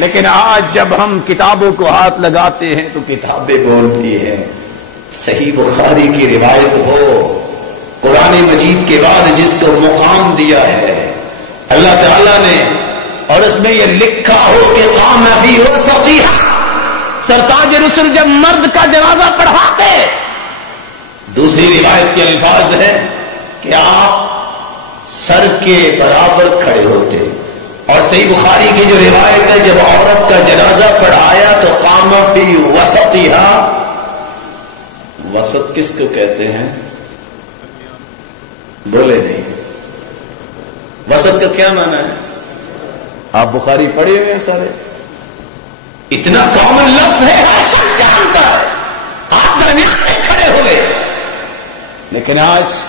لیکن آج جب ہم کتابوں کو ہاتھ لگاتے ہیں تو کتابیں بولتی ہیں. صحیح بخاری کی روایت ہو، قرآن مجید کے بعد جس کو مقام دیا ہے اللہ تعالیٰ نے، اور اس میں یہ لکھا ہو کہ قام فی وسطیھا، سرتاج رسل جب مرد کا جنازہ پڑھاتے، دوسری روایت کے الفاظ ہیں کہ آپ سر کے برابر کھڑے ہوتے. اور صحیح بخاری کی جو روایت ہے جب عورت کا جنازہ پڑھایا تو قام فی وسطیھا. وسط کس کو کہتے ہیں؟ بولے نہیں. وسط کا کیا معنی ہے؟ آپ بخاری پڑھے ہوئے ہیں سارے، اتنا کامن لفظ ہے، ہر شخص جانتا ہے. آپ درمیان میں کھڑے ہوئے. لیکن آج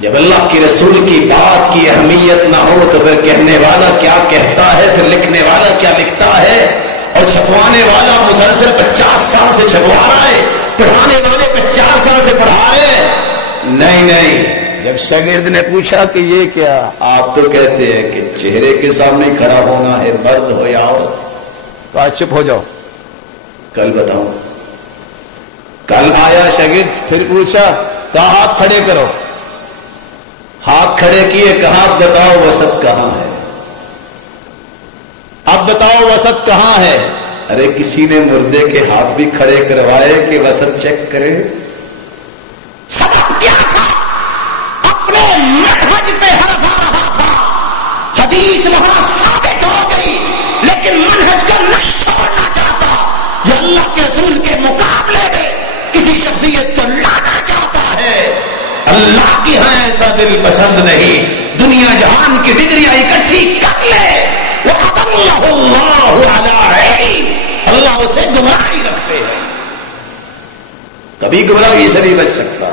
جب اللہ کے رسول کی بات کی اہمیت نہ ہو تو پھر کہنے والا کیا کہتا ہے، پھر لکھنے والا کیا لکھتا ہے، اور چھپوانے والا مسلسل 50 سال سے چھپوا رہا ہے، پڑھانے والے 50 سال سے پڑھا رہے ہیں. نہیں، جب شاگرد نے پوچھا کہ یہ کیا، آپ تو کہتے ہیں کہ چہرے کے سامنے کھڑا ہونا ہے، مرد ہو یا عورت. تو آج چپ ہو جاؤ، کل بتاؤں. کل آیا شاگرد، پھر پوچھا تو ہاتھ کھڑے کرو. ہاتھ کھڑے کیے، کہاں بتاؤ وسط کہاں ہے. اب بتاؤ وسط کہاں ہے. ارے کسی نے مردے کے ہاتھ بھی کھڑے کروائے کہ وسط چیک کرے. سبب کیا تھا؟ اپنے منہج پہ حرف آ رہا تھا. حدیث وہاں ثابت ہو گئی، لیکن منہج کا نہیں چھوڑنا چاہتا. جو اللہ کے رسول کے مقابلے میں کسی شخصیت کو لانا چاہتا ہے، اللہ کی ہاں ایسا دل پسند نہیں. دنیا جہان کی ڈگریاں اکٹھی کر لے، وَأَضَلَّهُ اللَّهُ عَلَىٰ عِلْمٍ، اللہ اسے گمراہی رکھتے ہیں. کبھی گمراہی سے نہیں بچ سکتا.